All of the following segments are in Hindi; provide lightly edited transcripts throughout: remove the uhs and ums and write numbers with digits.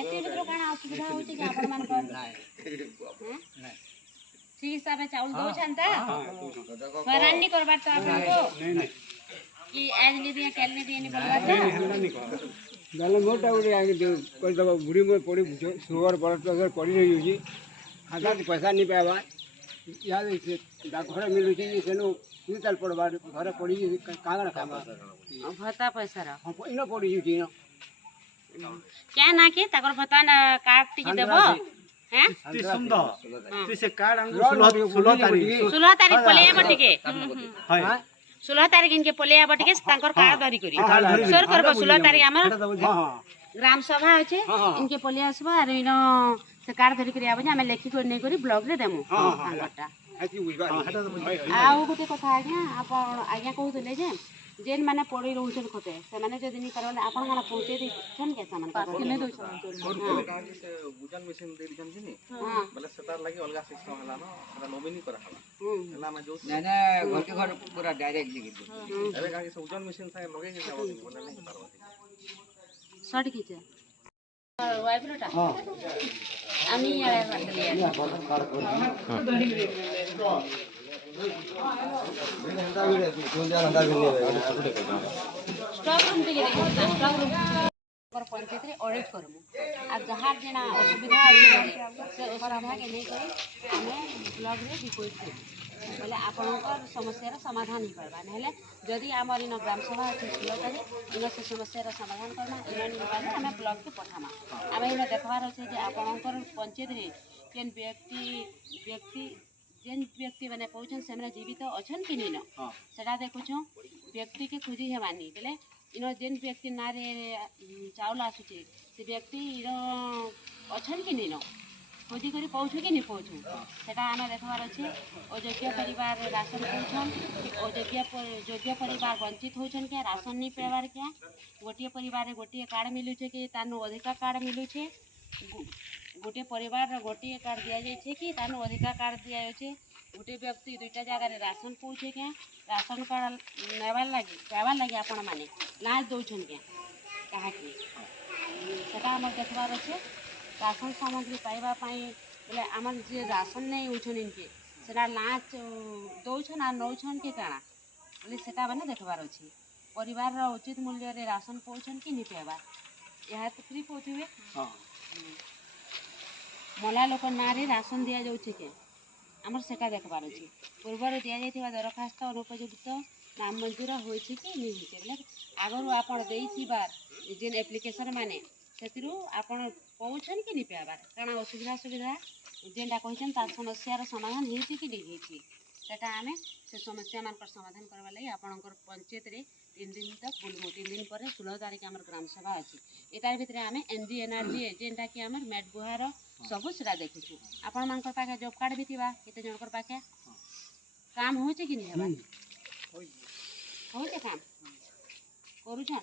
एते बितरो काना असुविधा होची कि आपण मान कर नहीं ठीक हिसाब से चाउल दो छनता करानी करबार तो आपन को नहीं कि आज ले दिया कल ले दिया नहीं बोलबार नहीं हमरा नहीं कर गल मोटा उड़े आगे दे कोई दबा बुढ़ी में पड़ी सुगर बड़ तो अगर पड़ी रही होची खाता पैसा नहीं पावा याद से डाकघर मिलु छी सेनो तीन पड़वा घर पड़ी कागड़ काम भत्ता पैसा रा हम इनो पड़ी छी न क्या ना के तकर भत्ता ना काट टिक देबो हैं ती सुंदर ती से कार्ड हम 16 तारीख पलेया बटिके हाय 16 तारीख इनके पलेया बटिके तांकर कार्ड धरी करी सर करबो 16 तारीख हमर ग्राम सभा होचे इनके पलेया आसबो आर इनो से कार्ड धरी करी आबो जे हमें लेखि को नै करी ब्लॉग रे देमु तांकरटा हाथी बुझबा आउ गोटे कथा आज्ञा आपण आज्ञा कहउतले जे जेन माने पड़ी रहउछन खते से माने जदी नि करले आपण गाना पहुंचे दी छन के सामान पास के नै दउ छन से बुजन मशीन दे दिछन कि मतलब सेतार लागि अलगा सिस्टम हला न हमरा नोमिनी करा हला हला में जो ना ना घर के घर पूरा डायरेक्ट लिखि दे अबे का से बुजन मशीन से लगे के जाबो बोले नहीं पारबो शर्ट खींचे वाइब्रोटा हां আমি আরে বাটলি स्टॉक रूम पे देखो स्टॉक रूम पर पंचायत रे ऑडिट करमु आ जहार जेना असुविधा अछि से असुविधा के नै करी हमें ब्लॉग रे रिपोर्ट करू बोले आपनकर समस्या रा समाधान ही करबा नहले जदी हमर इन ग्राम सभा अछि सुलतारी इन से समस्या रा समाधान करना इन बारे हमें ब्लॉग के पठामा हमें इन देखबार अछि जे आपनकर पंचायत रे केन व्यक्ति जेन व्यक्ति माने पहुँचन से जीवित अच्छन कि नहीं न सेटा देखुछ व्यक्ति के खोजी हेबानी बोले इन जेन व्यक्ति नारे चाउल आसुचे से व्यक्ति इन अच्छन कि नहीं न खोजी करी पहुँचू कि नहीं पहुँचू सेटा आमे देखबार अच्छे अयोग्य परिवार राशन पहुँचन योग्य परिवार वंचित होछन क्या राशन नहीं पेवार क्या गोटे परिवार गोटे कार्ड मिलुचे कि तानु अधिका कार्ड मिलुचे गोटे परिवार गोटे कार्ड दिया जाए कि तानु अधिका कार्ड दिया जाए गोटे व्यक्ति दुईटा जगह राशन पहुँचे क्या राशन कार्ड नेबार लगे आपण मैंने लाच दौन क्या कहा सेटा आम देखबार अच्छे राशन सामग्री पाइबा बोले आम जे राशन नहीं होछन इनके सेटा लाच दौन आ नौछन के काଣା बोले सेटा मैंने देखबार अच्छे परिवार उचित मूल्य रे राशन पहुँचन कि नहीं पाइबार यह तो फ्री पहुँचे मला लोक ना रे राशन दिया जाउछे के हमर सेटा देखबार अछि पूर्वर दिया जाइथिबा दरखास्त अनुपयुक्त नाम मंजूर होइछे कि नहीं होइछे बोले आगर आपण देइथिबार जेन एप्लीकेशन माने सेतिरु आपण पहुँचन कि नहीं पाबार काना असुविधा जेनटा कहिछन तार समस्यार समाधान हेछि कि नहीं हेछि सेटा आमे से समस्या मानकर समाधान करबा लागि आपनकर पंचायत रे 3 दिन तक बोलबो 3 दिन पर 16 तारीख हमर ग्राम सभा अछि एतार भितरे आमे एनजी एनआरजी जेनटा कि हमर मेट गुहार सब सेटा देखुछु आपण मानकर पाके जॉब कार्ड भी थिबा केते जनकर पाके काम होचे कि नहीं हेबा होचे काम करूछन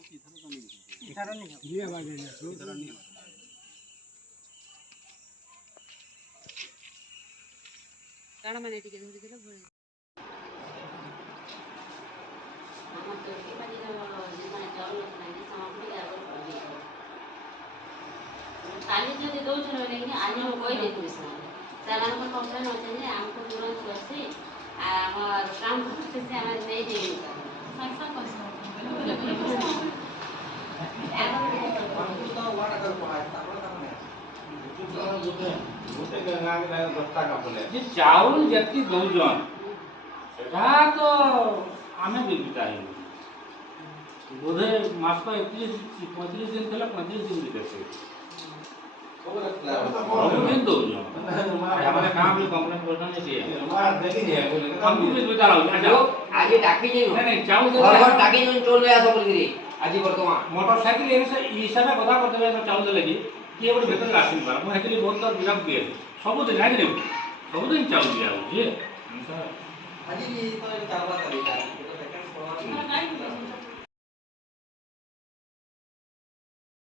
इधर नहीं ये बात है इधर नहीं काना माने टिके धरि दिलो भरे हमर तो के बारी जो माने जॉब नहीं समाप्ति आगो काली जो दे दो छन लेकिन आज हम कोई देखु सामान को कंप्लेन होते हैं हमको तुरंत से हमर काम से हमें नहीं दे सैंक्शन पैसा चाउल जति दौजन सेटा तो आमे देबी चाहिए बोधे मास को 35 दिन थला 35 दिन देते दिन दौजन हमारे काम भी कंप्लेंट करना नहीं चाहिए देखी जे हम भी बेटा लाओ आज डाकी जे नहीं चाउल घर डाकी जे चोल गया सब बोलगिरी आज वर्तमान मोटरसाइकिल एने से हिसाब कथा करते हैं चाउल लगी किए गोटे भेतर राशन पार मुझे हेतु बहुत विराम दिए सबुदिन ना सबुदिन चाउल दिया हो आज भी तो चावल